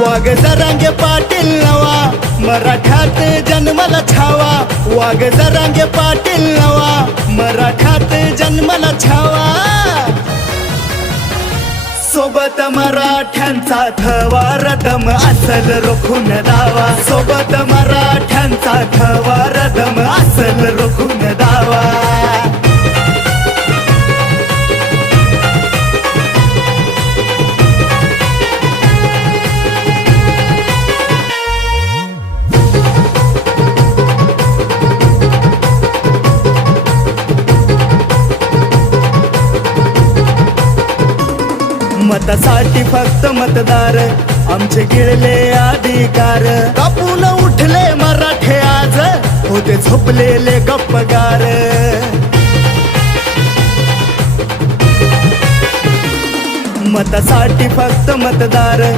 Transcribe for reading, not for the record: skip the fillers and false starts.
वाघ जरांगे पाटील नवा, मराठात जन्मला छावा. वाघ जरांगे पाटील नवा, मराठात जन्मला छावा. सोबत मराठ्यांचा थवा, रदम असल रोखून दावा. सोबत मराठ्यांचा थवा, रदम असल रोखून दावा. मतासाठी फक्त मतदार, आमचे गिळले अधिकार. कापून उठले मराठे आज, होते झोपलेले गप्पगार. मतासाठी फक्त मतदार,